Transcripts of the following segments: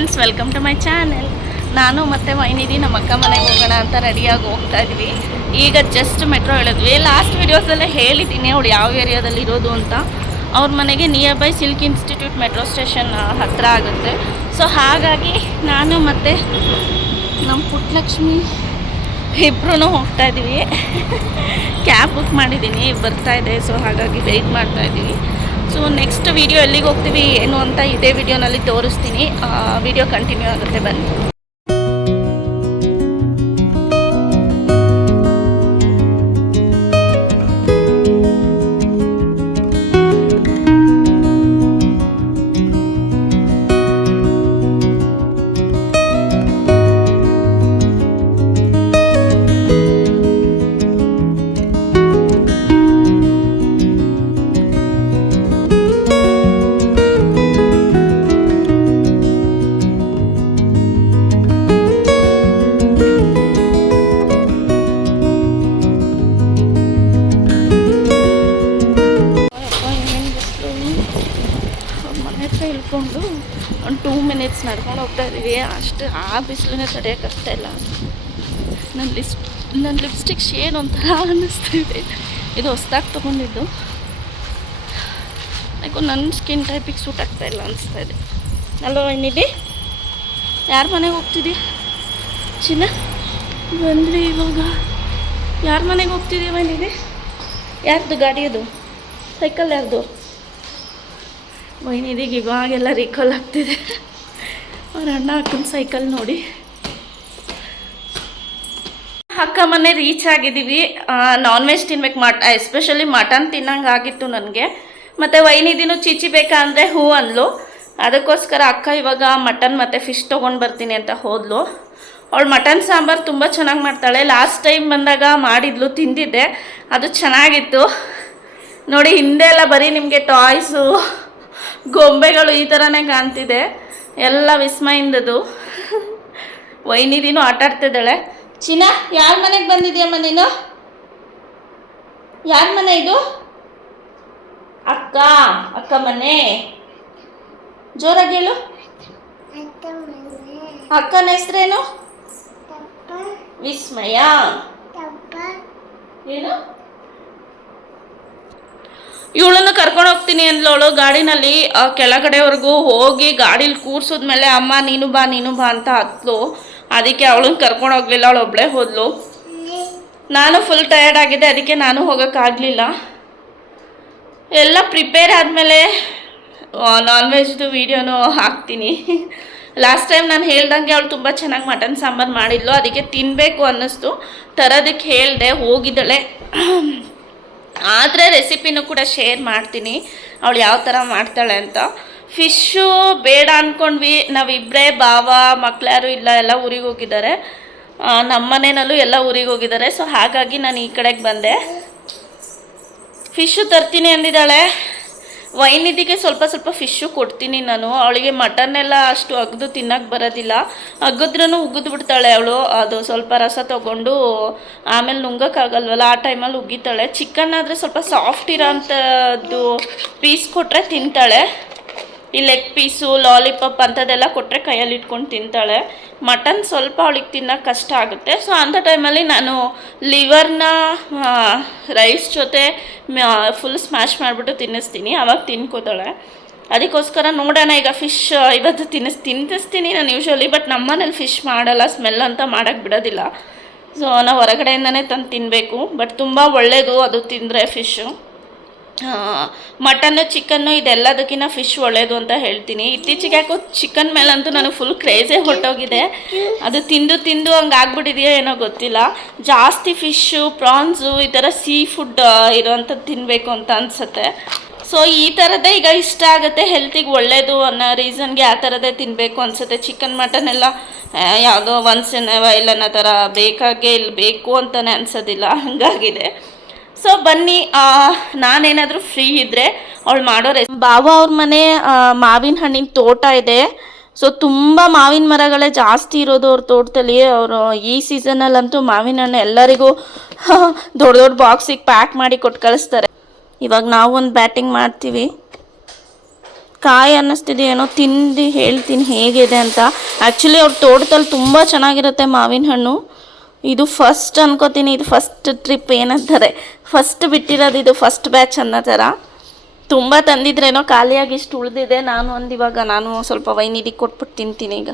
Friends, welcome to my channel. ನಾನು ಮತ್ತು ವೈನಿಧಿ ನಮ್ಮ ಅಕ್ಕ ಮನೆಗೆ ಹೋಗೋಣ ಅಂತ ರೆಡಿಯಾಗಿ ಹೋಗ್ತಾ ಇದ್ವಿ. ಈಗ ಜಸ್ಟ್ ಮೆಟ್ರೋ ಹೇಳಿದ್ವಿ. ಲಾಸ್ಟ್ ವೀಡಿಯೋಸಲ್ಲೇ ಹೇಳಿದ್ದೀನಿ ಅವಳು ಯಾವ ಏರಿಯಾದಲ್ಲಿ ಇರೋದು ಅಂತ. ಅವ್ರ ಮನೆಗೆ near by silk institute metro station ಹತ್ತಿರ ಆಗುತ್ತೆ. ಸೊ ಹಾಗಾಗಿ ನಾನು ಮತ್ತು ನಮ್ಮ ಪುಟ್ಟಲಕ್ಷ್ಮಿ ಇಬ್ಬರೂ ಹೋಗ್ತಾ ಇದ್ದೀವಿ. ಕ್ಯಾಬ್ ಬುಕ್ ಮಾಡಿದ್ದೀನಿ, ಬರ್ತಾಯಿದೆ. ಸೊ ಹಾಗಾಗಿ ವೆಯ್ಟ್ ಮಾಡ್ತಾಯಿದ್ದೀವಿ. ಸೊ ನೆಕ್ಸ್ಟ್ ವಿಡಿಯೋ ಎಲ್ಲಿಗೆ ಹೋಗ್ತೀವಿ ಏನು ಅಂತ ಇದೇ ವಿಡಿಯೋನಲ್ಲಿ ತೋರಿಸ್ತೀನಿ. ವಿಡಿಯೋ ಕಂಟಿನ್ಯೂ ಆಗುತ್ತೆ, ಬನ್ನಿ. ಇಳ್ಕೊಂಡು ಒಂದು 2 ಮಿನಿಟ್ಸ್ ನಡ್ಕೊಂಡು ಹೋಗ್ತಾ ಇದ್ದೀವಿ. ಅಷ್ಟು ಆ ಬಿಸಿಲನ್ನೇ ತಡೆಯೋಕ್ಕಾಗ್ತಾ ಇಲ್ಲ. ನನ್ನ ಲಿಪ್ಸ್ಟಿಕ್ ಶೇಡ್ ಒಂಥರ ಅನ್ನಿಸ್ತಿದೆ. ಇದು ಹೊಸ್ದಾಗಿ ತೊಗೊಂಡಿದ್ದು, ಯಾಕೋ ನನ್ನ ಸ್ಕಿನ್ ಟೈಪಿಗೆ ಸೂಟ್ ಆಗ್ತಾ ಇಲ್ಲ ಅನಿಸ್ತಾ ಇದೆ. ಅಲ್ಲೋ ಏನಿದೆ, ಯಾರ ಮನೆಗೆ ಹೋಗ್ತಿದ್ದಿ ಚಿನ್ನ? ಬಂದ್ವಿ ಇವಾಗ. ಯಾರ ಮನೆಗೆ ಹೋಗ್ತಿದ್ದೀವಿ ಏನಿದೆ? ಯಾರ್ದು ಗಾಡಿ ಅದು? ಸೈಕಲ್ ಯಾರ್ದು? ವೈನಿಧಿಗೆ ಇವಾಗೆಲ್ಲ ರೀಕಾಲ್ ಆಗ್ತಿದೆ. ಅವ್ರ ಅಣ್ಣ ಹಾಕೊಂಡು ಸೈಕಲ್ ನೋಡಿ. ಅಕ್ಕ ಮನೆ ರೀಚ್ ಆಗಿದ್ದೀವಿ. ನಾನ್ ವೆಜ್ ತಿನ್ಬೇಕು, ಎಸ್ಪೆಷಲಿ ಮಟನ್ ತಿನ್ನಂಗೆ ಆಗಿತ್ತು ನನಗೆ. ಮತ್ತು ವೈನಿಧಿನೂ ಚೀಚಿ ಬೇಕಾ ಅಂದರೆ ಹೂ ಅಂದ್ಲು. ಅದಕ್ಕೋಸ್ಕರ ಅಕ್ಕ ಇವಾಗ ಮಟನ್ ಮತ್ತು ಫಿಶ್ ತೊಗೊಂಡು ಬರ್ತೀನಿ ಅಂತ ಹೋದ್ಲು. ಅವಳು ಮಟನ್ ಸಾಂಬಾರು ತುಂಬ ಚೆನ್ನಾಗಿ ಮಾಡ್ತಾಳೆ. ಲಾಸ್ಟ್ ಟೈಮ್ ಬಂದಾಗ ಮಾಡಿದ್ಲು, ತಿಂದಿದ್ದೆ, ಅದು ಚೆನ್ನಾಗಿತ್ತು. ನೋಡಿ, ಹಿಂದೆ ಎಲ್ಲ ಬರೀ ನಿಮಗೆ ಟಾಯ್ಸು, ಗೊಂಬೆಗಳು ಈ ಥರನೇ ಕಾಣ್ತಿದೆ. ಎಲ್ಲ ವಿಸ್ಮಯಿಂದದು. ವೈನಿಧಿನೂ ಆಟ ಆಡ್ತಿದ್ದಾಳೆ. ಚಿನ್ನ, ಯಾರ ಮನೆಗೆ ಬಂದಿದ್ಯಮ್ಮ ನೀನು? ಯಾರ ಮನೆ ಇದು? ಅಕ್ಕ ಮನೆ. ಜೋರಾಗಿ ಹೇಳು. ಅಕ್ಕನ ಹೆಸ್ರೇನು? ವಿಸ್ಮಯ. ಏನು? ಇವಳನ್ನು ಕರ್ಕೊಂಡು ಹೋಗ್ತೀನಿ ಅಂದ್ಲವಳು ಗಾಡಿನಲ್ಲಿ. ಕೆಳಗಡೆವರೆಗೂ ಹೋಗಿ ಗಾಡೀಲಿ ಕೂರ್ಸಿದ್ಮೇಲೆ ಅಮ್ಮ ನೀನು ಬಾ ಅಂತ ಹತ್ಲು. ಅದಕ್ಕೆ ಅವಳನ್ನ ಕರ್ಕೊಂಡು ಹೋಗ್ಲಿಲ್ಲ, ಅವಳು ಒಬ್ಬಳೇ ಹೋದ್ಲು. ನಾನು ಫುಲ್ ಟಯರ್ಡ್ ಆಗಿದೆ, ಅದಕ್ಕೆ ನಾನು ಹೋಗೋಕ್ಕಾಗಲಿಲ್ಲ. ಎಲ್ಲ ಪ್ರಿಪೇರ್ ಆದಮೇಲೆ ನಾನ್ ವೆಜ್ದು ವೀಡಿಯೋನು ಹಾಕ್ತೀನಿ. ಲಾಸ್ಟ್ ಟೈಮ್ ನಾನು ಹೇಳ್ದಂಗೆ ಅವಳು ತುಂಬ ಚೆನ್ನಾಗಿ ಮಟನ್ ಸಾಂಬಾರು ಮಾಡಿದ್ಲು, ಅದಕ್ಕೆ ತಿನ್ನಬೇಕು ಅನ್ನಿಸ್ತು. ತರೋದಕ್ಕೆ ಹೇಳಿದೆ, ಹೋಗಿದ್ದಾಳೆ. ಆದರೆ ರೆಸಿಪಿನೂ ಕೂಡ ಶೇರ್ ಮಾಡ್ತೀನಿ, ಅವಳು ಯಾವ ಥರ ಮಾಡ್ತಾಳೆ ಅಂತ. ಫಿಶ್ಶು ಬೇಡ ಅಂದ್ಕೊಂಡ್ವಿ ನಾವಿಬ್ಬರೇ. ಭಾವ ಮಕ್ಕಳ್ಯಾರು ಇಲ್ಲ, ಎಲ್ಲ ಊರಿಗೆ ಹೋಗಿದ್ದಾರೆ. ನಮ್ಮ ಮನೆಯಲ್ಲೂ ಎಲ್ಲ ಊರಿಗೆ ಹೋಗಿದ್ದಾರೆ. ಸೊ ಹಾಗಾಗಿ ನಾನು ಈ ಕಡೆಗೆ ಬಂದೆ. ಫಿಶ್ಶು ತರ್ತೀನಿ ಅಂದಿದ್ದಾಳೆ. ವೈನಿಧಿಗೆ ಸ್ವಲ್ಪ ಫಿಶ್ಶು ಕೊಡ್ತೀನಿ ನಾನು. ಅವಳಿಗೆ ಮಟನ್ನೆಲ್ಲ ಅಷ್ಟು ಅಗ್ದು ತಿನ್ನೋಕ್ಕೆ ಬರೋದಿಲ್ಲ. ಅಗ್ಗದ್ರೂ ಉಗಿದು ಬಿಡ್ತಾಳೆ ಅವಳು. ಅದು ಸ್ವಲ್ಪ ರಸ ತೊಗೊಂಡು ಆಮೇಲೆ ನುಂಗೋಕ್ಕಾಗಲ್ವಲ್ಲ, ಆ ಟೈಮಲ್ಲಿ ಉಗಿತಾಳೆ. ಚಿಕನ್ ಆದರೆ ಸ್ವಲ್ಪ ಸಾಫ್ಟ್ ಇರೋಂಥದ್ದು ಪೀಸ್ ಕೊಟ್ಟರೆ ತಿಂತಾಳೆ. ಈ ಲೆಗ್ ಪೀಸು, ಲಾಲಿಪಾಪ್ ಅಂಥದ್ದೆಲ್ಲ ಕೊಟ್ಟರೆ ಕೈಯಲ್ಲಿ ಇಟ್ಕೊಂಡು ತಿಂತಾಳೆ. ಮಟನ್ ಸ್ವಲ್ಪ ಅವಳಿಗೆ ತಿನ್ನೋಕ್ಕೆ ಕಷ್ಟ ಆಗುತ್ತೆ. ಸೊ ಅಂಥ ಟೈಮಲ್ಲಿ ನಾನು ಲಿವರ್ನ ರೈಸ್ ಜೊತೆ ಫುಲ್ ಸ್ಮ್ಯಾಶ್ ಮಾಡಿಬಿಟ್ಟು ತಿನ್ನಿಸ್ತೀನಿ, ಆವಾಗ ತಿನ್ಕೋತಾಳೆ. ಅದಕ್ಕೋಸ್ಕರ ನೋಡೋಣ, ಈಗ ಫಿಶ್ ಇವತ್ತು ತಿನ್ನಿಸ್ತೀನಿ ನಾನು ಯೂಶ್ವಲಿ. ಬಟ್ ನಮ್ಮನೇಲಿ ಫಿಶ್ ಮಾಡಲ್ಲ, ಸ್ಮೆಲ್ ಅಂತ ಮಾಡೋಕ್ಕೆ ಬಿಡೋದಿಲ್ಲ. ಸೊ ನಾವು ಹೊರಗಡೆಯಿಂದನೇ ತಂದು ತಿನ್ನಬೇಕು. ಬಟ್ ತುಂಬ ಒಳ್ಳೆಯದು ಅದು ತಿಂದರೆ ಫಿಶ್ಶು. ಮಟನ್ನು, ಚಿಕನ್ನು ಇದೆಲ್ಲದಕ್ಕಿಂತ ಫಿಶ್ ಒಳ್ಳೆಯದು ಅಂತ ಹೇಳ್ತೀನಿ. ಇತ್ತೀಚೆಗೆ ಯಾಕೋ ಚಿಕನ್ ಮೇಲಂತೂ ನನಗೆ ಫುಲ್ ಕ್ರೇಜೇ ಹೊಟ್ಟೋಗಿದೆ. ಅದು ತಿಂದು ಹಂಗೆ ಆಗ್ಬಿಟ್ಟಿದೆಯೋ ಏನೋ ಗೊತ್ತಿಲ್ಲ. ಜಾಸ್ತಿ ಫಿಶ್ಶು, ಪ್ರಾನ್ಸು, ಈ ಥರ ಸೀ ಫುಡ್ ಇರೋವಂಥದ್ದು ತಿನ್ನಬೇಕು ಅಂತ ಅನಿಸುತ್ತೆ. ಸೊ ಈ ಥರದ್ದೇ ಈಗ ಇಷ್ಟ ಆಗುತ್ತೆ, ಹೆಲ್ತಿಗೆ ಒಳ್ಳೆಯದು ಅನ್ನೋ ರೀಸನ್ಗೆ ಆ ಥರದ್ದೇ ತಿನ್ನಬೇಕು ಅನಿಸುತ್ತೆ. ಚಿಕನ್ ಮಟನ್ ಎಲ್ಲ ಯಾವುದೋ ಒನ್ಸ್ ಇನ್ ಎ ವೈಲ್ ಅನ್ನೋ ಥರ ಬೇಕು ಅಂತಲೇ ಅನಿಸೋದಿಲ್ಲ, ಹಂಗಾಗಿದೆ. ಸೊ ಬನ್ನಿ, ನಾನೇನಾದರೂ ಫ್ರೀ ಇದ್ದರೆ ಅವಳು ಮಾಡೋ ಭಾವ ಅವ್ರ ಮನೆ ಮಾವಿನ ಹಣ್ಣಿನ ತೋಟ ಇದೆ. ಸೊ ತುಂಬ ಮಾವಿನ ಮರಗಳೇ ಜಾಸ್ತಿ ಇರೋದು ಅವ್ರ ತೋಟದಲ್ಲಿ. ಅವರು ಈ ಸೀಸನಲ್ಲಂತೂ ಮಾವಿನ ಹಣ್ಣು ಎಲ್ಲರಿಗೂ ದೊಡ್ಡ ದೊಡ್ಡ ಬಾಕ್ಸಿಗೆ ಪ್ಯಾಕ್ ಮಾಡಿ ಕೊಟ್ಟು ಕಳಿಸ್ತಾರೆ. ಇವಾಗ ನಾವು ಒಂದು ಬ್ಯಾಟಿಂಗ್ ಮಾಡ್ತೀವಿ. ಕಾಯಿ ಅನ್ನಿಸ್ತಿದೆ ಏನೋ, ತಿಂದು ಹೇಳ್ತೀನಿ ಹೇಗಿದೆ ಅಂತ. ಆ್ಯಕ್ಚುಲಿ ಅವ್ರ ತೋಟದಲ್ಲಿ ತುಂಬ ಚೆನ್ನಾಗಿರುತ್ತೆ ಮಾವಿನ ಹಣ್ಣು. ಇದು ಫಸ್ಟ್ ಅನ್ಕೋತೀನಿ, ಇದು ಫಸ್ಟ್ ಟ್ರಿಪ್ ಏನಂತಾರೆ, ಫಸ್ಟ್ ಬಿಟ್ಟಿರೋದು ಇದು, ಫಸ್ಟ್ ಬ್ಯಾಚ್ ಅನ್ನೋ ಥರ. ತುಂಬ ತಂದಿದ್ರೇನೋ ಖಾಲಿಯಾಗಿ ಇಷ್ಟು ಉಳಿದಿದೆ. ನಾನು ಸ್ವಲ್ಪ ವೈನಿಗೆ ಕೊಟ್ಬಿಟ್ಟು ತಿಂತೀನಿ ಈಗ.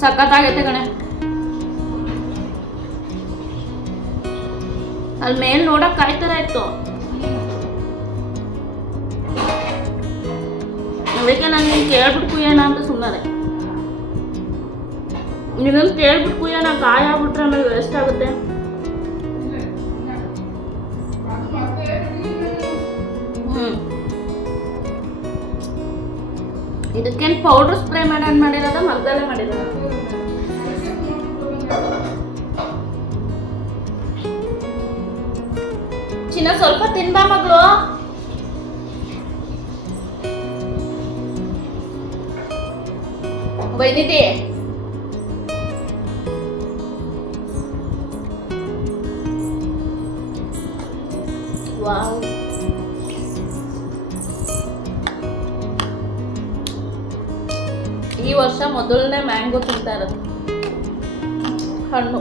ಸಖತ್ತಾಗೈತೆ ಕಣೆ. ಅಲ್ಲಿ ಮೇಲೆ ನೋಡಕ್ ಕಾಯ್ತರ ಇತ್ತು, ಅದಕ್ಕೆ ನಾನು ನೀನು ಕೇಳ್ಬಿಟ್ಟು ಕುಯ್ಯೋಣ ಅಂತ ಸುಮ್ಮನೆ. ನೀನೊಂದು ಕೇಳ್ಬಿಟ್ಟು ಕುಯ್ಯೋಣ, ಕಾಯಿ ಆಗ್ಬಿಟ್ರೆ ಆಮೇಲೆ ವೇಸ್ಟ್ ಆಗುತ್ತೆ. ಇದಕ್ಕೇನು ಪೌಡರ್ ಸ್ಪ್ರೇ ಮಾಡಿರೋದ ಮಗ್ದಲ್ಲೇ ಮಾಡಿರೋದ? ಚಿನ್ನ ಸ್ವಲ್ಪ ತಿನ್ಬಾ ಮಗಳು. ವೈನಿಧಿ, ವಾವ್, ಈ ವರ್ಷ ಮೊದಲನೇ ಮ್ಯಾಂಗೋ ತಿಂತಾ ಇರೋದು. ಹಣ್ಣು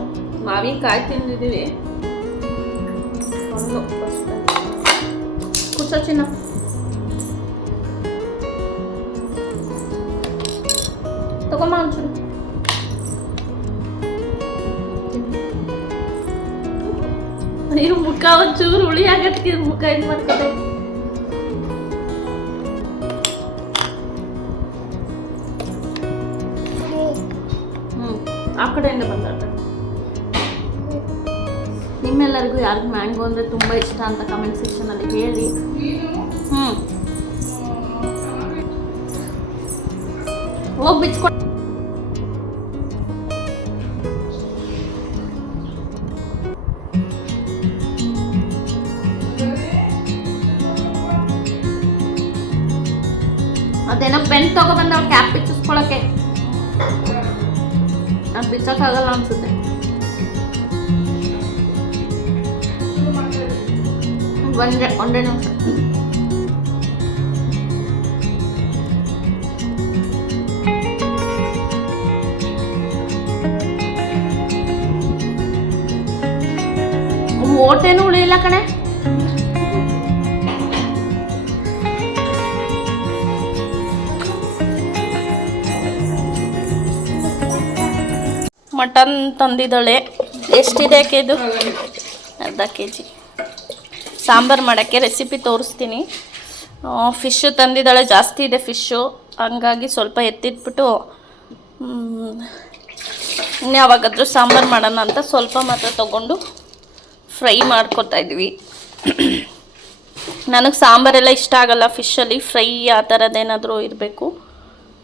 ಮಾವಿನಕಾಯಿ ತಿಂದಿದ್ದೀವಿ, ಹಣ್ಣು ಫಸ್ಟ್. ಕುಸ ಚಿನ್ನ, ತಗೊಂಬ ಒಂಚೂರು. ನೀವು ಮುಖ ಒಂಚೂರು ಹುಳಿ ಆಗಕ್ಕೆ ಮುಖ ಇದು ಮಾಡ್ಕೊತೆ. ಆ ಕಡೆಯಿಂದ ಬಂದಾಟ. ನಿಮ್ಮೆಲ್ಲರಿಗೂ ಯಾರಿಗೂ ಮ್ಯಾಂಗೋ ಅಂದರೆ ತುಂಬ ಇಷ್ಟ ಅಂತ ಕಮೆಂಟ್ ಸೆಕ್ಷನಲ್ಲಿ ಹೇಳಿ. ಹೋಗಿ ಬಿಚ್ಕೊಂಡು ಅದೇನೋ ಪೆನ್ ತಗೊಬಂದು ಅವ್ರು ಕ್ಯಾಪ್ ಬಿಚ್ಚಿಸ್ಕೊಳಕ್ಕೆ. ಅದು ಬಿಚ್ಚಕ್ಕಾಗಲ್ಲ ಅನ್ಸುತ್ತೆ. ಒಂದೇ ನಿಮಿಷ. ಓಟೇನು ಉಳಿಯಿಲ್ಲ ಕಣೆ. ಮಟನ್ ತಂದಿದ್ದಾಳೆ. ಎಷ್ಟಿದೆ ಇದು? ಅರ್ಧ kg. ಸಾಂಬಾರು ಮಾಡೋಕ್ಕೆ ರೆಸಿಪಿ ತೋರಿಸ್ತೀನಿ. ಫಿಶ್ಶು ತಂದಿದ್ದಾಳೆ, ಜಾಸ್ತಿ ಇದೆ ಫಿಶ್ಶು, ಹಂಗಾಗಿ ಸ್ವಲ್ಪ ಎತ್ತಿಟ್ಬಿಟ್ಟು ಇನ್ಯಾವಾಗಾದರೂ ಸಾಂಬಾರು ಮಾಡೋಣ ಅಂತ ಸ್ವಲ್ಪ ಮಾತ್ರ ತೊಗೊಂಡು ಫ್ರೈ ಮಾಡ್ಕೊತಾ ಇದ್ವಿ. ನನಗೆ ಸಾಂಬಾರೆಲ್ಲ ಇಷ್ಟ ಆಗಲ್ಲ ಫಿಶಲ್ಲಿ, ಫ್ರೈ ಆ ಥರದ್ದೇನಾದರೂ ಇರಬೇಕು.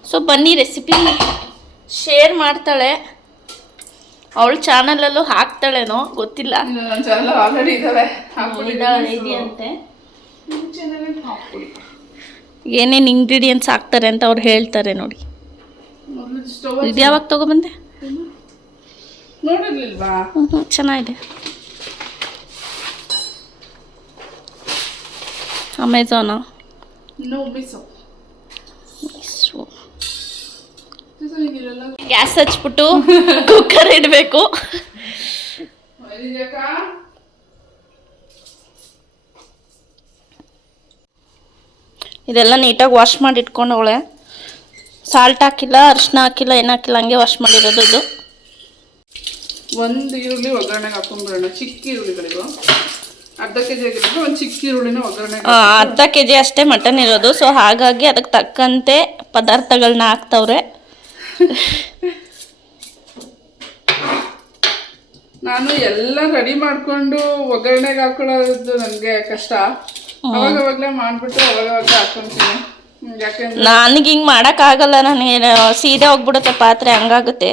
ಸೊ ಬನ್ನಿ ರೆಸಿಪಿ ಶೇರ್ ಮಾಡ್ತಾಳೆ. ಅವಳು ಚಾನಲಲ್ಲೂ ಹಾಕ್ತಾಳೇನೋ ಗೊತ್ತಿಲ್ಲ, ಇದೆಯಂತೆ. ಏನೇನು ಇಂಗ್ರೀಡಿಯೆಂಟ್ಸ್ ಹಾಕ್ತಾರೆ ಅಂತ ಅವ್ರು ಹೇಳ್ತಾರೆ ನೋಡಿ. ಇದು ಯಾವಾಗ ತಗೊಬಂದೆ? ಚೆನ್ನಾಗಿದೆ. ಅಮೆಝಾನಾ? ಗ್ಯಾಸ್ ಹಚ್ಬಿಟ್ಟು ಕುಕ್ಕರ್ ಇಡಬೇಕು. ಇದೆಲ್ಲ ನೀಟಾಗಿ ವಾಶ್ ಮಾಡಿ ಇಟ್ಕೊಂಡವಳೆ. ಸಾಲ್ಟ್ ಹಾಕಿಲ್ಲ, ಅರಿಶಿನ ಹಾಕಿಲ್ಲ, ಏನು ಹಾಕಿಲ್ಲ, ಹಂಗೆ ವಾಶ್ ಮಾಡಿರೋದು. ಇದು ಒಂದು ಈರುಳ್ಳಿ ಒಗ್ಗರಣೆಗೆ ಹಾಕೊಂಡ್ಬಿಡೋಣ. ಚಿಕ್ಕ ಈರುಳ್ಳಿಗಳಿಗೂ ಅರ್ಧ kg ಆಗಿರೋದು ಒಂದು ಚಿಕ್ಕ ಈರುಳ್ಳಿನ ಒಗ್ಗರಣೆ. ಅರ್ಧ kg ಅಷ್ಟೇ ಮಟನ್ ಇರೋದು. ಸೊ ಹಾಗಾಗಿ ಅದಕ್ಕೆ ತಕ್ಕಂತೆ ಪದಾರ್ಥಗಳನ್ನ ಹಾಕ್ತವ್ರೆ. ನಾನು ಎಲ್ಲ ರೆಡಿ ಮಾಡ್ಕೊಂಡು ಒಗ್ಗರಣೆಗೆ ಹಾಕೊಳ್ಳೋದು ನನಗೆ ಕಷ್ಟ. ಅವಾಗವಾಗಲೇ ಮಾಡಿಬಿಟ್ಟು ಅವಾಗವಾಗ ಹಾಕ್ಕೊಂತೀನಿ. ಯಾಕೆಂದ್ರೆ ನನಗೆ ಹಿಂಗೆ ಮಾಡೋಕ್ಕಾಗಲ್ಲ. ನಾನು ಸೀದಾ ಹೋಗ್ಬಿಡುತ್ತೆ ಪಾತ್ರೆ, ಹಂಗಾಗುತ್ತೆ.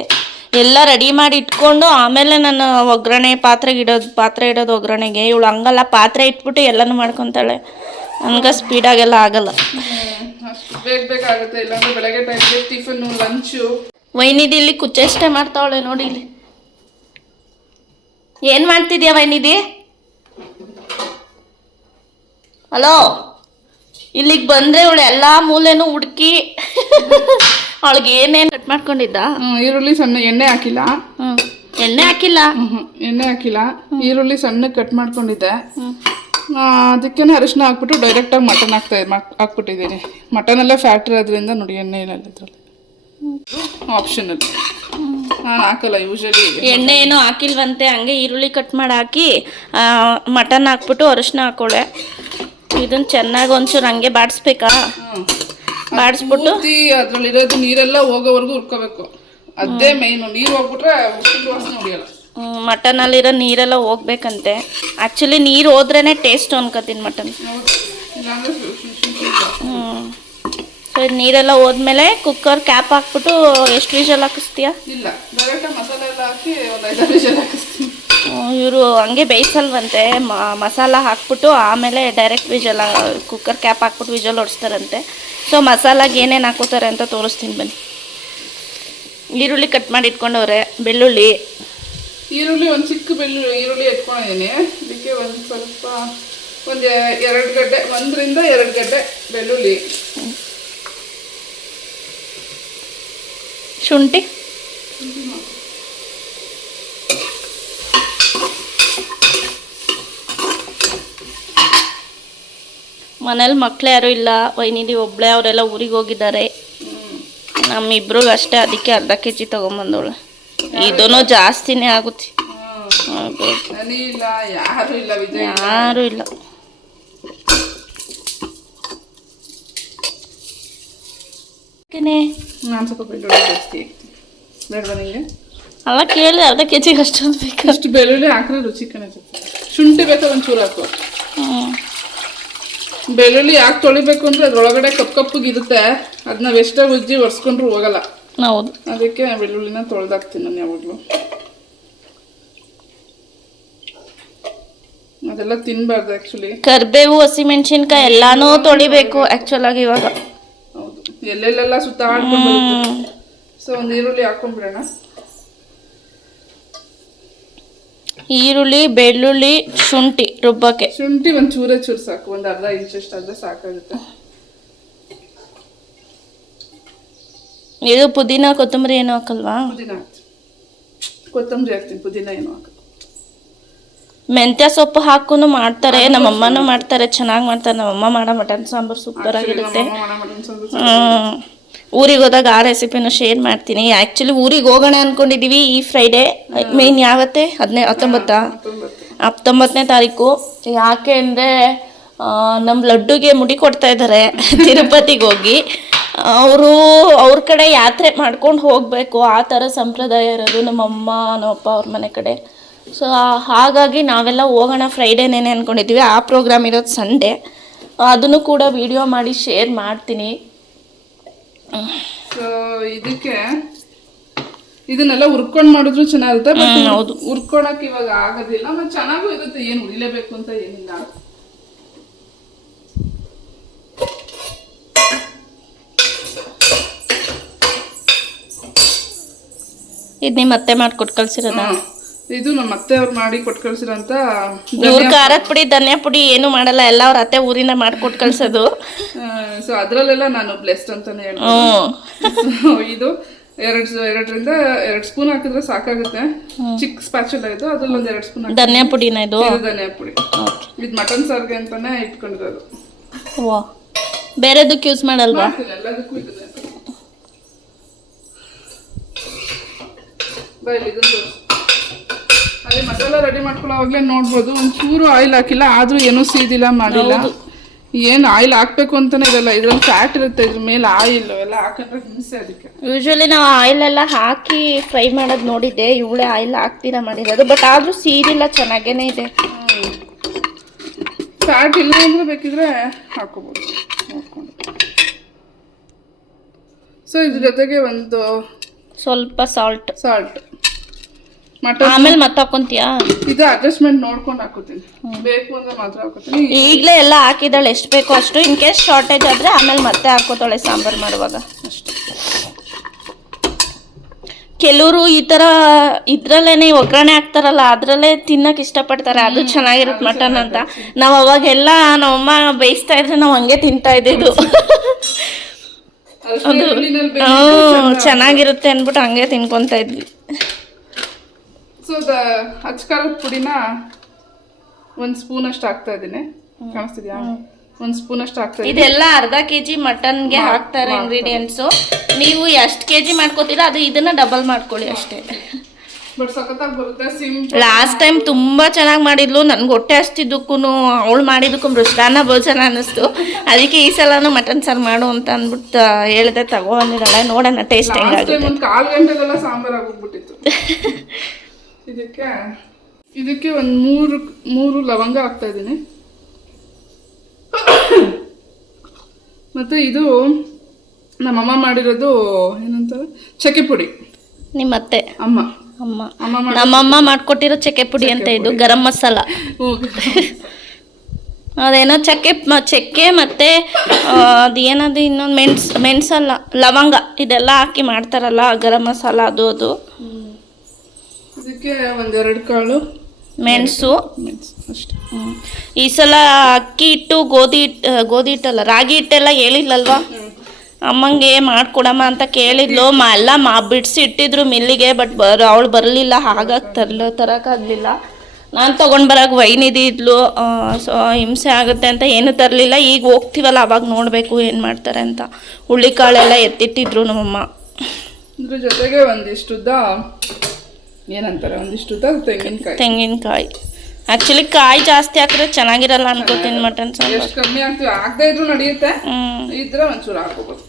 ಎಲ್ಲ ರೆಡಿ ಮಾಡಿ ಇಟ್ಕೊಂಡು ಆಮೇಲೆ ನಾನು ಒಗ್ಗರಣೆ ಪಾತ್ರೆ ಇಡೋದು ಒಗ್ಗರಣೆಗೆ. ಇವಳು ಹಂಗಲ್ಲ, ಪಾತ್ರೆ ಇಟ್ಬಿಟ್ಟು ಎಲ್ಲನೂ ಮಾಡ್ಕೊತಾಳೆ. ನನಗೆ ಸ್ಪೀಡಾಗೆಲ್ಲ ಆಗಲ್ಲ. ಅಷ್ಟು ಬೇಗ ಆಗುತ್ತೆ. ಇಲ್ಲಾಂದ್ರೆ ಬೆಳಗ್ಗೆ ಟೈಮ್ಗೆ ಟಿಫನ್ನು ಲಂಚು. ವೈನಿಧಿ ಇಲ್ಲಿ ಕುಚ್ಚೆಷ್ಟೇ ಮಾಡ್ತಾವಳೆ ನೋಡಿ. ಇಲ್ಲಿ ಏನು ಮಾಡ್ತಿದ್ಯಾ ವೈನಿಧಿ? ಹಲೋ, ಇಲ್ಲಿಗೆ ಬಂದರೆ ಇವಳು ಎಲ್ಲ ಮೂಲೆನೂ ಹುಡುಕಿ ಅವಳಿಗೆ ಏನೇನು ಕಟ್ ಮಾಡ್ಕೊಂಡಿದ್ದ. ಈರುಳ್ಳಿ ಸಣ್ಣ ಎಣ್ಣೆ ಹಾಕಿಲ್ಲ. ಎಣ್ಣೆ ಹಾಕಿಲ್ಲ. ಎಣ್ಣೆ ಹಾಕಿಲ್ಲ. ಈರುಳ್ಳಿ ಸಣ್ಣಗೆ ಕಟ್ ಮಾಡ್ಕೊಂಡಿದ್ದೆ. ಅದಕ್ಕೆ ಅರಿಶಿನ ಹಾಕ್ಬಿಟ್ಟು ಡೈರೆಕ್ಟಾಗಿ ಮಟನ್ ಹಾಕ್ಬಿಟ್ಟಿದ್ದೀನಿ. ಮಟನೆಲ್ಲ ಫ್ಯಾಟ್ ಇರೋದ್ರಿಂದ ನೋಡಿ ಎಣ್ಣೆ ಇಲ್ಲ ಇದರಲ್ಲಿ. ಆಪ್ಷನಲ್, ನಾನು ಹಾಕಲ್ಲ ಯೂಶಲಿ. ಎಣ್ಣೆ ಏನೋ ಹಾಕಿಲ್ವಂತೆ, ಹಂಗೆ ಈರುಳ್ಳಿ ಕಟ್ ಮಾಡಿ ಹಾಕಿ ಮಟನ್ ಹಾಕ್ಬಿಟ್ಟು ಅರಿಶಿನ ಹಾಕೋಳೆ. ಇದನ್ನ ಚೆನ್ನಾಗಿ ಒಂಚೂರು ಹಂಗೆ ಬಾಡಿಸ್ಬೇಕಾ? ಬಾಡಿಸ್ಬಿಟ್ಟು ಅದ್ರಲ್ಲಿರೋದು ನೀರೆಲ್ಲ ಹೋಗೋವರೆಗೂ ಹುರ್ಕೋಬೇಕು. ಅದೇ ಮೈನು. ನೀರು ಹೋಗ್ಬಿಟ್ರೆ ವಾಸನೆ ಹೊಡಿಯಲ್ಲ. ಮಟನಲ್ಲಿರೋ ನೀರೆಲ್ಲ ಹೋಗ್ಬೇಕಂತೆ. ಆ್ಯಕ್ಚುಲಿ ನೀರು ಹೋದ್ರೇ ಟೇಸ್ಟ್ ಅನ್ಕೋತೀನಿ ಮಟನ್. ಸೊ ಇದು ನೀರೆಲ್ಲ ಹೋದ್ಮೇಲೆ ಕುಕ್ಕರ್ ಕ್ಯಾಪ್ ಹಾಕ್ಬಿಟ್ಟು ಎಷ್ಟು ವಿಷಲ್ ಹಾಕಿಸ್ತೀಯಾ? ಇಲ್ಲ, ಡೈರೆಕ್ಟಾಗಿ ಮಸಾಲೆ ಎಲ್ಲ ಹಾಕಿ ಒಂದು 5-6 ವಿಷಲ್ ಹಾಕಿಸ್ತೀನಿ. ಇವರು ಹಂಗೆ ಬೇಯಿಸಲ್ವಂತೆ. ಮಸಾಲ ಹಾಕ್ಬಿಟ್ಟು ಆಮೇಲೆ ಡೈರೆಕ್ಟ್ ವಿಷಲ್ ಕುಕ್ಕರ್ ಕ್ಯಾಪ್ ಹಾಕ್ಬಿಟ್ಟು ವಿಷಲ್ ಹೊಡಿಸ್ತಾರಂತೆ. ಸೊ ಮಸಾಲಾಗೆ ಏನೇನು ಹಾಕೋತಾರೆ ಅಂತ ತೋರಿಸ್ತೀನಿ ಬನ್ನಿ. ಈರುಳ್ಳಿ ಕಟ್ ಮಾಡಿ ಇಟ್ಕೊಂಡವ್ರೆ. ಬೆಳ್ಳುಳ್ಳಿ ಒಂದು ಚಿಕ್ಕ ಈರುಳ್ಳಿ ಎತ್ಕೊಂಡಿದ್ದೀನಿ. ಇದಕ್ಕೆ ಒಂದು ಸ್ವಲ್ಪ ಒಂದು 2 ಗಡ್ಡೆ, 1ರಿಂದ 2 ಗಡ್ಡೆ ಬೆಳ್ಳುಳ್ಳಿ. ಶುಂಠಿ ಮನೇಲಿ ಮಕ್ಳು ಯಾರೂ ಇಲ್ಲ. ವೈನಿಧಿ ಒಬ್ಳೆ, ಅವರೆಲ್ಲ ಊರಿಗೆ ಹೋಗಿದ್ದಾರೆ. ನಮ್ಮಿಬ್ರಿಗೆ ಅಷ್ಟೇ, ಅದಕ್ಕೆ ಅರ್ಧ kg ತೊಗೊಂಬಂದವಳೆ. ಇದೂ ಜಾಸ್ತಿನೇ ಆಗುತ್ತೆ. ಯಾರೂ ಇಲ್ಲ. ನಾನು ಸ್ವಲ್ಪ ಬೆಳ್ಳುಳ್ಳಿ ಜಾಸ್ತಿ ಹಾಕ್ತೀನಿ. ಬೇಡವಾ ನಿಮಗೆ? ಅಲ್ಲ ಕೇಳಿದೆ, ಅರ್ಧ kg ಅಷ್ಟೊಂದು ಬೇಕು. ಅಷ್ಟು ಬೆಳ್ಳುಳ್ಳಿ ಹಾಕಿದ್ರೆ ರುಚಿ ಕಾಣಿಸುತ್ತೆ. ಶುಂಠಿ ಬೇಕಾ ಒಂಚೂರು ಹಾಕು. ಬೆಳ್ಳುಳ್ಳಿ ಯಾಕೆ ತೊಳಿಬೇಕು ಅಂದರೆ ಅದ್ರೊಳಗಡೆ ಕಪ್ಪಗಿರುತ್ತೆ. ಅದು ನಾವು ಎಷ್ಟಾಗಿ ಉಜ್ಜಿ ಒರೆಸ್ಕೊಂಡ್ರು ಹೋಗಲ್ಲ. ಹೌದು, ಅದಕ್ಕೆ ಬೆಳ್ಳುಳ್ಳಿನ ತೊಳೆದಾಕ್ತೀನಿ ನಾನು ಯಾವಾಗಲೂ. ಅದೆಲ್ಲ ತಿನ್ನಬಾರ್ದು ಆ್ಯಕ್ಚುಲಿ. ಕರಿಬೇವು, ಹಸಿಮೆಣಸಿನ್ಕಾಯಿ ಎಲ್ಲಾನು ತೊಳಿಬೇಕು ಆ್ಯಕ್ಚುಲ್ ಆಗಿ ಇವಾಗ. ಹೌದು, ಎಲ್ಲೆಲ್ಲೆಲ್ಲ ಸುತ್ತಾಡ್ಕೊಂಡು. ಸೊ ಒಂದು ಈರುಳ್ಳಿ ಹಾಕೊಂಡ್ಬಿಡೋಣ. ಈರುಳ್ಳಿ, ಬೆಳ್ಳುಳ್ಳಿ, ಶುಂಠಿ ರುಬ್ಬಕ್ಕೆ. ಶುಂಠಿ ಒಂದು ಚೂರು ಸಾಕು. ಒಂದು ಅರ್ಧ ಇಂಚಷ್ಟು ಆದರೆ ಸಾಕಾಗುತ್ತೆ. ಇದು ಪುದೀನ, ಕೊತ್ತಂಬರಿ ಏನು ಹಾಕಲ್ವಾ? ಪುದೀನ ಹಾಕ್ತೀನಿ, ಕೊತ್ತಂಬರಿ ಹಾಕ್ತೀನಿ, ಪುದೀನ ಏನು ಹಾಕ. ಮೆಂತ್ಯ ಸೊಪ್ಪು ಹಾಕುನು ಮಾಡ್ತಾರೆ, ನಮ್ಮಮ್ಮನೂ ಮಾಡ್ತಾರೆ, ಚೆನ್ನಾಗಿ ಮಾಡ್ತಾರೆ. ನಮ್ಮಮ್ಮ ಮಾಡೋ ಮಟನ್ ಸಾಂಬಾರು ಸೂಪರ್ ಆಗಿರುತ್ತೆ. ಊರಿಗೆ ಹೋದಾಗ ಆ ರೆಸಿಪಿನೂ ಶೇರ್ ಮಾಡ್ತೀನಿ. ಆ್ಯಕ್ಚುಲಿ ಊರಿಗೆ ಹೋಗೋಣ ಅಂದ್ಕೊಂಡಿದ್ದೀವಿ ಈ ಫ್ರೈಡೇ. ಮೇನ್ ಯಾವತ್ತೆ? 19ನೇ ತಾರೀಕು. ಯಾಕೆ ಅಂದರೆ ನಮ್ಮ ಲಡ್ಡುಗೆ ಮುಡಿ ಕೊಡ್ತಾ ಇದ್ದಾರೆ ತಿರುಪತಿಗೆ ಹೋಗಿ. ಅವ್ರ ಕಡೆ ಯಾತ್ರೆ ಮಾಡ್ಕೊಂಡು ಹೋಗಬೇಕು, ಆ ಥರ ಸಂಪ್ರದಾಯ ಇರೋದು ನಮ್ಮಮ್ಮ ನಮ್ಮಪ್ಪ ಅವ್ರ ಮನೆ ಕಡೆ. ಸೊ ಹಾಗಾಗಿ ನಾವೆಲ್ಲ ಹೋಗೋಣ ಫ್ರೈಡೇನೇ ಅಂದ್ಕೊಂಡಿದ್ದೀವಿ. ಆ ಪ್ರೋಗ್ರಾಮ್ ಇರೋದು ಸಂಡೇ. ಅದನ್ನು ಕೂಡ ವಿಡಿಯೋ ಮಾಡಿ ಶೇರ್ ಮಾಡ್ತೀನಿ. ಸೊ ಇದಕ್ಕೆ ಇದನ್ನೆಲ್ಲ ಹುರ್ಕೊಂಡು ಮಾಡಿದ್ರು ಚೆನ್ನಾಗಿರುತ್ತೆ. ಹೌದು, ಹುರ್ಕೊಳಕ್ಕೆ ಇವಾಗ ಆಗೋದಿಲ್ಲ. ಮತ್ತೆ ಚೆನ್ನಾಗೂ ಇರುತ್ತೆ, ಏನು ಉಳಿಲೇಬೇಕು ಅಂತ ಏನಿಲ್ಲ. ಇದು ನಿಮ್ಮ ಅತ್ತೆ ಮಾಡಿಕೊಟ್ಟು ಕಳ್ಸಿರೋದ? ಇದು ನಮ್ಮ ಅತ್ತೆ ಅವ್ರು ಮಾಡಿ ಕೊಟ್ಟು ಕಳ್ಸಿರೋಂಥ. ಇವ್ರು ಖಾರದ ಪುಡಿ, ಧನಿಯಾ ಪುಡಿ ಏನು ಮಾಡಲ್ಲ, ಎಲ್ಲ ಅವ್ರ ಅತ್ತೆ ಊರಿಂದ ಮಾಡಿಕೊಟ್ಟು ಕಳ್ಸೋದು. ಸೊ ಅದರಲ್ಲೆಲ್ಲ ನಾನು ಬ್ಲೆಸ್ಡ್ ಅಂತಾನೆ ಹೇಳ್ಬೋದು. ಇದು 2ರಿಂದ 2 ಸ್ಪೂನ್ ಹಾಕಿದ್ರೆ ಸಾಕಾಗುತ್ತೆ. ಚಿಕ್ಕ ಸ್ಪ್ಯಾಚುಲ ಇದು, ಅದ್ರಲ್ಲಿ ಒಂದು 2 ಸ್ಪೂನ್ ಧನಿಯಾ ಪುಡಿನ. ಇದು ಧನಿಯಾ ಪುಡಿ. ಇದು ಮಟನ್ ಸಾರ್ಗೆ ಅಂತಾನೆ ಇಟ್ಕೊಂಡಿರೋದು. ವಾ, ಬೇರೆದಕ್ಕೆ ಯೂಸ್ ಮಾಡಲ್ವಾ? ಎಲ್ಲದಕ್ಕೂ ಇದೆ. ಅಲ್ಲಿ ಮಸಾಲ ರೆಡಿ ಮಾಡ್ಕೊಳ್ಳೋವಾಗಲೇ ನೋಡ್ಬೋದು, ಒಂಚೂರು ಆಯಿಲ್ ಹಾಕಿಲ್ಲ, ಆದರೂ ಏನೂ ಸೀದಿಲ್ಲ, ಮಾಡಿಲ್ಲ. ಏನು ಆಯಿಲ್ ಹಾಕ್ಬೇಕು ಅಂತಾನೆ ಇರಲ್ಲ, ಇದ್ರಲ್ಲಿ ಫ್ಯಾಟ್ ಇರುತ್ತೆ, ಇದ್ರ ಮೇಲೆ ಆಯಿಲ್ ಎಲ್ಲ ಹಾಕೊಂಡ್ರೆ ಹಿಂಸೆ. ಅದಕ್ಕೆ ಯೂಶಲಿ ನಾವು ಆಯಿಲ್ ಎಲ್ಲ ಹಾಕಿ ಫ್ರೈ ಮಾಡೋದು ನೋಡಿದ್ದೆ. ಇವಳೇ ಆಯಿಲ್ ಹಾಕ್ತೀರಾ ಮಾಡಿರೋದು, ಬಟ್ ಆದರೂ ಸೀದಿಲ್ಲ, ಚೆನ್ನಾಗೇನೆ ಇದೆ. ಫ್ಯಾಟ್ ಇಲ್ಲ ಅಂದ್ರೆ ಬೇಕಿದ್ರೆ ಹಾಕೋಬೋದು ನೋಡ್ಕೊಂಡು. ಸೊ ಇದ್ರ ಜೊತೆಗೆ ಒಂದು ಸ್ವಲ್ಪ ಸಾಲ್ಟ್. ಮಟನ್ ಆಮೇಲೆ ಮತ್ತೆ ಹಾಕೊಂತೀಯಾ? ಇದು ಅಡ್ಜಸ್ಟ್ಮೆಂಟ್ ನೋಡ್ಕೊಂಡು ಹಾಕೋತೀನಿ, ಬೇಕು ಅಂದ್ರೆ ಮಾತ್ರ ಹಾಕೋತೀನಿ. ಈಗಲೇ ಎಲ್ಲ ಹಾಕಿದಾಳೆ, ಎಷ್ಟು ಬೇಕೋ ಅಷ್ಟು. ಇನ್ ಕೇಸ್ ಶಾರ್ಟೇಜ್ ಆದರೆ ಆಮೇಲೆ ಮತ್ತೆ ಹಾಕೋತಾಳೆ ಸಾಂಬಾರು ಮಾಡುವಾಗ ಅಷ್ಟೇ. ಕೆಲವರು ಈ ಥರ ಇದ್ರಲ್ಲೇ ಒಗ್ಗರಣೆ ಹಾಕ್ತಾರಲ್ಲ, ಅದರಲ್ಲೇ ತಿನ್ನಕ್ಕೆ ಇಷ್ಟಪಡ್ತಾರೆ, ಅದು ಚೆನ್ನಾಗಿರುತ್ತೆ ಮಟನ್ ಅಂತ. ನಾವು ಅವಾಗೆಲ್ಲ ನಮ್ಮಮ್ಮ ಬೇಯಿಸ್ತಾ ಇದ್ರೆ ನಾವು ಹಂಗೆ ತಿಂತಾ ಇದ್ದಿದ್ದು. ಅದು ಚೆನ್ನಾಗಿರುತ್ತೆ ಅಂದ್ಬಿಟ್ಟು ಹಂಗೆ ತಿನ್ಕೊತಾ ಇದ್ವಿ. ಸೊ ಅಚ್ಕಾರದ ಪುಡಿನ 1 ಸ್ಪೂನ್ ಅಷ್ಟು ಹಾಕ್ತಾ ಇದ್ದೀನಿ, ಕಾಣಿಸ್ತಿದ್ಯಾ? 1 ಸ್ಪೂನ್ ಅಷ್ಟು ಹಾಕ್ತಾ ಇದ್ದೀನಿ. ಇದೆಲ್ಲ ಅರ್ಧ kg ಮಟನ್ಗೆ ಹಾಕ್ತಾರೆ ಇಂಗ್ರೀಡಿಯೆಂಟ್ಸು. ನೀವು ಎಷ್ಟು kg ಮಾಡ್ಕೋತೀರಾ ಅದು ಇದನ್ನ ಡಬಲ್ ಮಾಡ್ಕೊಳ್ಳಿ ಅಷ್ಟೇ. ಬಟ್ ಸಖತ್ತಾಗಿ ಬರುತ್ತೆ. ಲಾಸ್ಟ್ ಟೈಮ್ ತುಂಬ ಚೆನ್ನಾಗಿ ಮಾಡಿದ್ಲು, ನನ್ಗೆ ಹೊಟ್ಟೆ ಹಸ್ತಿದ್ದಕ್ಕೂ ಅವಳು ಮಾಡಿದ್ದಕ್ಕೂ ಮೃಷ್ಟಾನ್ನ ಭೋಜನ ಅನ್ನಿಸ್ತು. ಅದಕ್ಕೆ ಈ ಸಲನೂ ಮಟನ್ ಸಾರು ಮಾಡು ಅಂತ ಅಂದ್ಬಿಟ್ಟು ಹೇಳಿದೆ, ತಗೊಂಡಿದ್ದಾಳೆ. ನೋಡೋಣ ಟೇಸ್ಟ್ ಹೆಂಗಾಗುತ್ತೆ. ಒಂದು 1/4 ಗಂಟೆಗೆಲ್ಲ ಸಾಂಬಾರು ಆಗೋಗ್ಬಿಟ್ಟಿತ್ತು. ಇದಕ್ಕೆ ಒಂದು 3 ಲವಂಗ ಹಾಕ್ತಾ ಇದ್ದೀನಿ. ಮತ್ತು ಇದು ನಮ್ಮಮ್ಮ ಮಾಡಿರೋದು ಏನಂತಾರೆ, ಚಕ್ಕೆ ಪುಡಿ. ನಿಮ್ಮತ್ತೆ ಅಮ್ಮ ನಮ್ಮಮ್ಮ ಮಾಡ್ಕೊಟ್ಟಿರೋ ಚಕ್ಕೆ ಪುಡಿ ಅಂತ. ಇದು ಗರಂ ಮಸಾಲ. ಅದೇನೋ ಚಕ್ಕೆ ಮತ್ತೆ ಅದೇನದು ಇನ್ನೊಂದು ಮೆಣಸಲ್ಲ, ಲವಂಗ, ಇದೆಲ್ಲ ಹಾಕಿ ಮಾಡ್ತಾರಲ್ಲ ಗರಂ ಮಸಾಲ, ಅದು. ಇದಕ್ಕೆ 1-2 ಕಾಳು ಮೆಣಸು ಅಷ್ಟೇ. ಈ ಸಲ ಅಕ್ಕಿ ಹಿಟ್ಟು, ಗೋಧಿ ಹಿಟ್ಟಲ್ಲ, ರಾಗಿ ಹಿಟ್ಟೆಲ್ಲ ಹೇಳಿಲ್ಲಲ್ವಾ ಅಮ್ಮಂಗೆ ಮಾಡ್ಕೊಡಮ್ಮ ಅಂತ ಕೇಳಿದ್ಲು. ಎಲ್ಲ ಬಿಡಿಸಿ ಇಟ್ಟಿದ್ರು ಮಿಲ್ಲಿಗೆ. ಬಟ್ ಅವಳು ಬರಲಿಲ್ಲ, ಹಾಗಾಗಿ ತರೋಕ್ಕಾಗಲಿಲ್ಲ. ನಾನು ತೊಗೊಂಡು ಬರೋಕೆ ವೈನಿಧಿ ಇದ್ಲು. ಸೊ ಹಿಂಸೆ ಆಗುತ್ತೆ ಅಂತ ಏನೂ ತರಲಿಲ್ಲ. ಈಗ ಹೋಗ್ತೀವಲ್ಲ ಅವಾಗ ನೋಡಬೇಕು ಏನು ಮಾಡ್ತಾರೆ ಅಂತ. ಹುಳ್ಳಿಕಾಳೆಲ್ಲ ಎತ್ತಿಟ್ಟಿದ್ರು ನಮ್ಮಮ್ಮ. ಇದ್ರ ಜೊತೆಗೆ ಒಂದಿಷ್ಟುದ್ದ ತೆಂಗಿನಕಾಯಿ. ಆ್ಯಕ್ಚುಲಿ ಕಾಯಿ ಜಾಸ್ತಿ ಹಾಕಿದ್ರೆ ಚೆನ್ನಾಗಿರಲ್ಲ ಅನ್ಕೋತೀನಿ ಮಟನ್ ಸಾಂಬಾರು. ಎಷ್ಟು ಕಮ್ಮಿ ಹಾಕ್ತೀವಿ, ಆಗದೆ ಇದ್ರೂ ನಡೆಯುತ್ತೆ. ಇದ್ರೆ ಒಂಚೂರು ಹಾಕೋಬೋದು.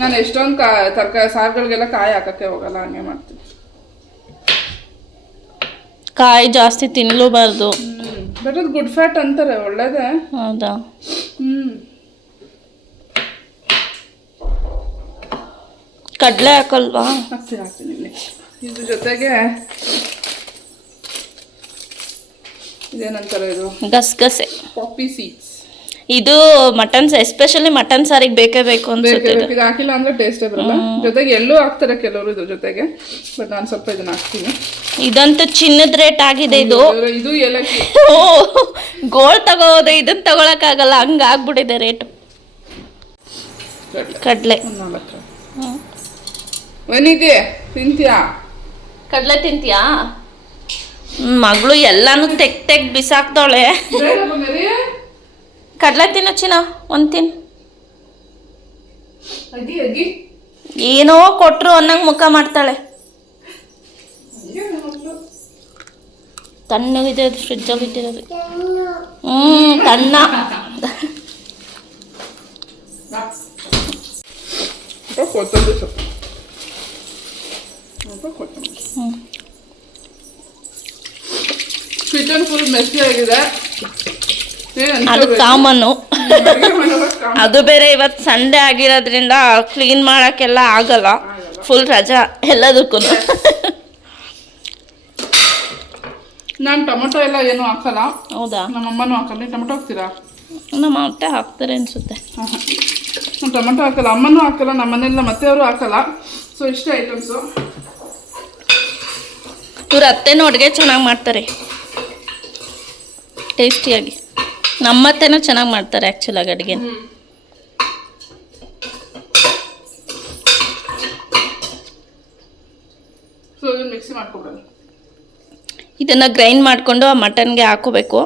ನಾನು ಎಷ್ಟೊಂದು ತರಕಾರಿ ಸಾರುಗಳಿಗೆಲ್ಲ ಕಾಯಿ ಹಾಕಕ್ಕೆ ಹೋಗಲ್ಲ, ಹಂಗೆ ಮಾಡ್ತೀನಿ. ಕಾಯಿ ಜಾಸ್ತಿ ತಿನ್ನಲೂಬಾರ್ದು. ಬಟ್ ಅದು ಗುಡ್ ಫ್ಯಾಟ್ ಅಂತಾರೆ, ಒಳ್ಳೇದೇ. ಹೌದಾ? ಕಡಲೆ ಹಾಕಲ್ವಾ? ಹಾಕ್ತೀನಿ. ಇದ್ರ ಜೊತೆಗೆ ಇದೇನಂತಾರೆ, ಇದು ಗಸಗಸೆ, ಪಾಪಿ ಸೀಡ್ಸ್. ಇದು ಮಟನ್, ಎಸ್ಪೆಷಲಿ ಮಟನ್ ಸಾರಿಗೆ ಬೇಕೇ ಬೇಕು ಅನ್ಸುತ್ತೆ. ಇದು ಹಾಕಿಲ್ಲ ಅಂದ್ರೆ ಟೇಸ್ಟೇ ಬರಲ್ಲ. ಜೊತೆಗೆ ಎಲ್ಲೂ ಹಾಕ್ತಾರೆ ಕೆಲವರು ಇದ್ರ ಜೊತೆಗೆ, ಬಟ್ ನಾನು ಸ್ವಲ್ಪ ಇದನ್ನ ಹಾಕ್ತೀನಿ. ಇದಂತೂ ಚಿನ್ನದ ರೇಟ್ ಆಗಿದೆ. ಇದು ಏಲಕ್ಕಿ. ಗೋಲ್ಡ್ ತಗೋದೆ, ಇದನ್ನ ತಗೊಳಕ್ಕಾಗಲ್ಲ, ಹಂಗಾಗ್ಬಿಟ್ಟಿದೆ ರೇಟು. ಕಡಲೆ ಏನಿದೆ, ತಿಂತೀಯಾ? ಕಡಲೆ ತಿಂತೀಯಾ? ಮಗಳು ಎಲ್ಲಾನು ತೆಗ್ ಬಿಸಾಕ್ತಾಳೆ. ಕಡಲೆ ತಿನ್ನು ಚಿನ್ನ, ಒಂದು ತಿನ್ನು. ಏನೋ ಕೊಟ್ರು ಅನ್ನಂಗೆ ಮುಖ ಮಾಡ್ತಾಳೆ. ತಣ್ಣಗಿದೆ, ಫ್ರಿಜ್ಜಲ್ಲಿ ಇಟ್ಟಿರೋದು. ತಣ್ಣ. ಕೊತ್ತಂಬರಿ ಕಿಚನ್ ಫುಲ್ ಮೆಸ್ಸಿ ಆಗಿದೆ. ಅದು ಕಾಮನ್ನು. ಅದು ಬೇರೆ ಇವತ್ತು ಸಂಡೇ ಆಗಿರೋದ್ರಿಂದ ಕ್ಲೀನ್ ಮಾಡೋಕ್ಕೆಲ್ಲ ಆಗಲ್ಲ. ಫುಲ್ ರಜಾ ಎಲ್ಲದಕ್ಕೂ. ನಾನು ಟೊಮೊಟೊ ಎಲ್ಲ ಏನು ಹಾಕಲ್ಲ. ಹೌದಾ? ನಮ್ಮಮ್ಮನೂ ಹಾಕಲ್ಲ. ಟೊಮೊಟೊ ಹಾಕ್ತೀರಾ? ನಮ್ಮ ಅತ್ತೆ ಹಾಕ್ತಾರೆ ಅನ್ಸುತ್ತೆ. ನಾನು ಟೊಮೊಟೊ ಹಾಕಲ್ಲ, ಅಮ್ಮನೂ ಹಾಕಲ್ಲ, ನಮ್ಮ ಮನೇಲಿ ನಮ್ಮ ಅತ್ತೆಯವರು ಹಾಕಲ್ಲ. ಸೊ ಇಷ್ಟೇ ಐಟಮ್ಸು. ಇವ್ರ ಅತ್ತೆನೂ ಅಡುಗೆ ಚೆನ್ನಾಗಿ ಮಾಡ್ತಾರೆ, ಟೇಸ್ಟಿಯಾಗಿ. ನಮ್ಮತ್ತೆನೂ ಚೆನ್ನಾಗಿ ಮಾಡ್ತಾರೆ ಆ್ಯಕ್ಚುಲಾಗಿ ಅಡುಗೆ. ಸೊ ಇದನ್ನು ಮಿಕ್ಸಿ ಮಾಡ್ಕೊಬಿಡೋದು. ಇದನ್ನು ಗ್ರೈಂಡ್ ಮಾಡಿಕೊಂಡು ಆ ಮಟನ್ಗೆ ಹಾಕೋಬೇಕು.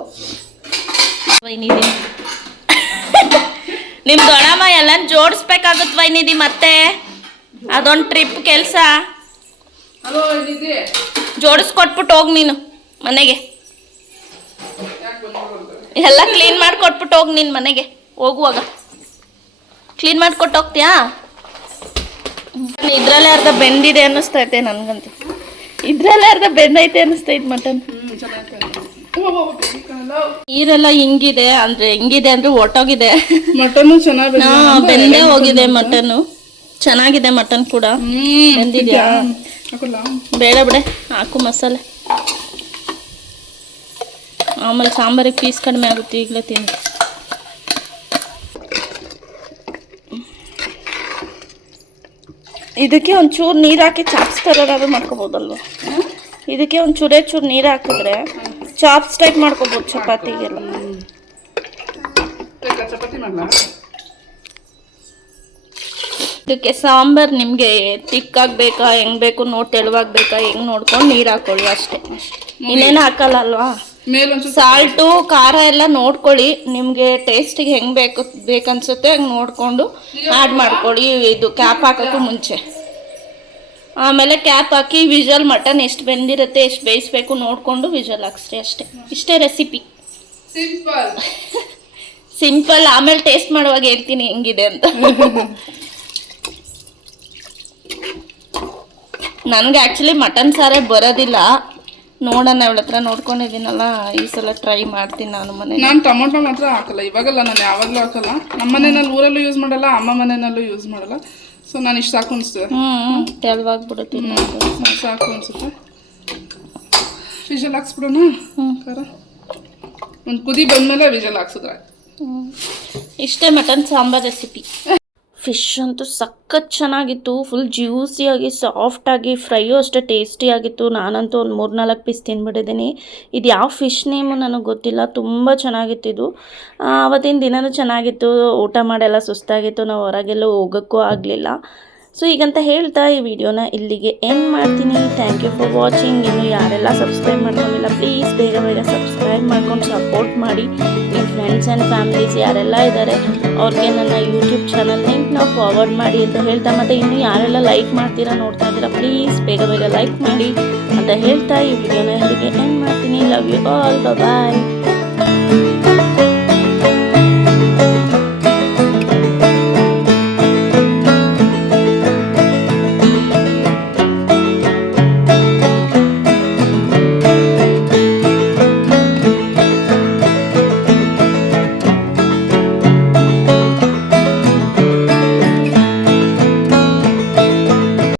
ನಿಮ್ಮ ದೊಡ್ಡಮ್ಮ ಎಲ್ಲ ಜೋಡಿಸ್ಬೇಕಾಗುತ್ತೆ ವೈನಿಧಿ, ಮತ್ತೆ ಅದೊಂದು ಟ್ರಿಪ್ ಕೆಲಸ. ಜೋಡಿಸ್ಕೊಟ್ಬಿಟ್ಟು ಹೋಗಿ ನೀನು ಮನೆಗೆ. ಎಲ್ಲ ಕ್ಲೀನ್ ಮಾಡಿಕೊಟ್ಬಿಟ್ಟು ಹೋಗಿ ನೀನು ಮನೆಗೆ ಹೋಗುವಾಗ. ಕ್ಲೀನ್ ಮಾಡಿಕೊಟ್ಟು ಹೋಗ್ತೀಯಾ? ಇದ್ರಲ್ಲೇ ಅರ್ಧ ಬೆಂದಿದೆ ಅನ್ನಿಸ್ತೈತೆ ನನಗಂತೂ. ಇದ್ರಲ್ಲೇ ಅರ್ಧ ಬೆಂದೈತೆ ಅನ್ನಿಸ್ತೈತೆ ಮಟನ್. ನೀರೆಲ್ಲ ಹಿಂಗಿದೆ ಅಂದ್ರೆ ಹೊಟ್ಟೋಗಿದೆ. ಮಟನ್ನು ಚೆನ್ನಾಗಿ ಬೆಂದೇ ಹೋಗಿದೆ ಮಟನ್ನು. ಚೆನ್ನಾಗಿದೆ ಮಟನ್ ಕೂಡ ಬೆಂದಿದ್ಯಾ? ಹಾಕಲ್ಲ ಬೇಡ ಬಿಡೆ, ಹಾಕು ಮಸಾಲೆ, ಆಮೇಲೆ ಸಾಂಬಾರಿಗೆ ಪೀಸ್ ಕಡಿಮೆ ಆಗುತ್ತೆ. ಈಗಲೇ ತಿಂದು ಇದಕ್ಕೆ ಒಂಚೂರು ನೀರು ಹಾಕಿ ಚಾಪ್ಸ್ ಥರ ಮಾಡ್ಕೋಬೋದಲ್ವ? ಇದಕ್ಕೆ ಒಂದು ಚೂರು ನೀರು ಹಾಕಿದ್ರೆ ಚಾಪ್ಸ್ ಟೈಪ್ ಮಾಡ್ಕೋಬೋದು ಚಪಾತಿಗೆಲ್ಲ. ಚಪಾತಿ ಮಾಡಲ? ಇದಕ್ಕೆ ಸಾಂಬಾರು ನಿಮಗೆ ತಿಕ್ಕಾಗಬೇಕಾ, ಹೆಂಗೆ ಬೇಕು ತೆಳುವಾಗಬೇಕಾ, ಹೆಂಗೆ ನೋಡ್ಕೊಂಡು ನೀರು ಹಾಕೊಳ್ಳಿ ಅಷ್ಟೇ. ಇನ್ನೇನು ಹಾಕಲ್ಲ ಅಲ್ವಾ? ಸಾಲ್ಟು ಖಾರ ಎಲ್ಲ ನೋಡ್ಕೊಳ್ಳಿ, ನಿಮಗೆ ಟೇಸ್ಟಿಗೆ ಹೆಂಗೆ ಬೇಕನ್ಸುತ್ತೆ ಹಂಗೆ ನೋಡಿಕೊಂಡು ಆ್ಯಡ್ ಮಾಡ್ಕೊಳ್ಳಿ. ಇದು ಕ್ಯಾಪ್ ಹಾಕೋಕ್ಕೂ ಮುಂಚೆ. ಆಮೇಲೆ ಕ್ಯಾಪ್ ಹಾಕಿ ವಿಜಲ್ ಮಟನ್ ಎಷ್ಟು ಬೆಂದಿರುತ್ತೆ, ಎಷ್ಟು ಬೇಯಿಸ್ಬೇಕು ನೋಡಿಕೊಂಡು ವಿಜಲ್ ಹಾಕ್ಸ್ರಿ ಅಷ್ಟೇ. ಇಷ್ಟೇ ರೆಸಿಪಿ, ಸಿಂಪಲ್. ಆಮೇಲೆ ಟೇಸ್ಟ್ ಮಾಡುವಾಗ ಹೇಳ್ತೀನಿ ಹೆಂಗಿದೆ ಅಂತ. ನನಗೆ ಆ್ಯಕ್ಚುಲಿ ಮಟನ್ ಸಾರೇ ಬರೋದಿಲ್ಲ. ನೋಡೋಣ, ಅವಳ ಹತ್ರ ನೋಡ್ಕೊಂಡಿದ್ದೀನಲ್ಲ, ಈ ಸಲ ಟ್ರೈ ಮಾಡ್ತೀನಿ ನಾನು ಮನೇಲಿ. ನಾನು ಟೊಮೊಟೊ ಮಾತ್ರ ಹಾಕಲ್ಲ ಇವಾಗಲ್ಲ, ನಾನು ಯಾವಾಗಲೂ ಹಾಕಲ್ಲ. ನಮ್ಮ ಮನೆಯಲ್ಲಿ ಊರಲ್ಲೂ ಯೂಸ್ ಮಾಡಲ್ಲ, ಅಮ್ಮ ಮನೆಯಲ್ಲೂ ಯೂಸ್ ಮಾಡಲ್ಲ. ಸೊ ನಾನು ಇಷ್ಟು ಸಾಕು ಅನಿಸ್ತದೆ. ತೆಳುವಾಗ್ಬಿಡುತ್ತೆ, ಸಾಕು ಅನಿಸುತ್ತೆ. ವಿಜಲ್ ಹಾಕ್ಸ್ಬಿಡೋಣ. ಖಾರ ಒಂದು ಕುದಿ ಬಂದಮೇಲೆ ವಿಜಲ್ ಹಾಕ್ಸಿದ್ರೆ ಇಷ್ಟೇ ಮಟನ್ ಸಾಂಬಾರ್ ರೆಸಿಪಿ. ಫಿಶ್ ಅಂತೂ ಸಖತ್ ಚೆನ್ನಾಗಿತ್ತು, ಫುಲ್ ಜ್ಯೂಸಿಯಾಗಿ ಸಾಫ್ಟಾಗಿ, ಫ್ರೈಯು ಅಷ್ಟೇ ಟೇಸ್ಟಿಯಾಗಿತ್ತು. ನಾನಂತೂ ಒಂದು 3-4 ಪೀಸ್ ತಿಂದ್ಬಿಟ್ಟಿದ್ದೀನಿ. ಇದು ಯಾವ ಫಿಶ್ ನೇಮು ನನಗೆ ಗೊತ್ತಿಲ್ಲ, ತುಂಬ ಚೆನ್ನಾಗಿತ್ತು ಇದು. ಆವತ್ತಿನ ದಿನವೂ ಚೆನ್ನಾಗಿತ್ತು, ಊಟ ಮಾಡೆಲ್ಲ ಸುಸ್ತಾಗಿತ್ತು, ನಾವು ಹೊರಗೆಲ್ಲೂ ಹೋಗೋಕ್ಕೂ ಆಗಲಿಲ್ಲ. ಸೊ ಈಗಂತ ಹೇಳ್ತಾ ಈ ವಿಡಿಯೋನ ಇಲ್ಲಿಗೆ ಎಂಡ್ ಮಾಡ್ತೀನಿ. Thank you for watching. ಇನ್ನು ಯಾರೆಲ್ಲ ಸಬ್ಸ್ಕ್ರೈಬ್ ಮಾಡ್ಕೊಂಡಿಲ್ಲ ಪ್ಲೀಸ್ ಬೇಗ ಸಬ್ಸ್ಕ್ರೈಬ್ ಮಾಡ್ಕೊಂಡು ಸಪೋರ್ಟ್ ಮಾಡಿ. ನಿಮ್ಮ ಫ್ರೆಂಡ್ಸ್ ಆ್ಯಂಡ್ ಫ್ಯಾಮಿಲೀಸ್ ಯಾರೆಲ್ಲ ಇದ್ದಾರೆ ಅವ್ರಿಗೆ ನನ್ನ ಯೂಟ್ಯೂಬ್ ಚಾನಲ್ ಲಿಂಕ್ನ ಫಾರ್ವರ್ಡ್ ಮಾಡಿ ಅಂತ ಹೇಳ್ತಾ, ಮತ್ತು ಇನ್ನು ಯಾರೆಲ್ಲ ಲೈಕ್ ಮಾಡ್ತೀರಾ ನೋಡ್ತಾ ಇದ್ದೀರಾ ಪ್ಲೀಸ್ ಬೇಗ ಲೈಕ್ ಮಾಡಿ ಅಂತ ಹೇಳ್ತಾ ಈ ವಿಡಿಯೋನ ಇಲ್ಲಿಗೆ ಎಂಡ್ ಮಾಡ್ತೀನಿ. Love you all, bye.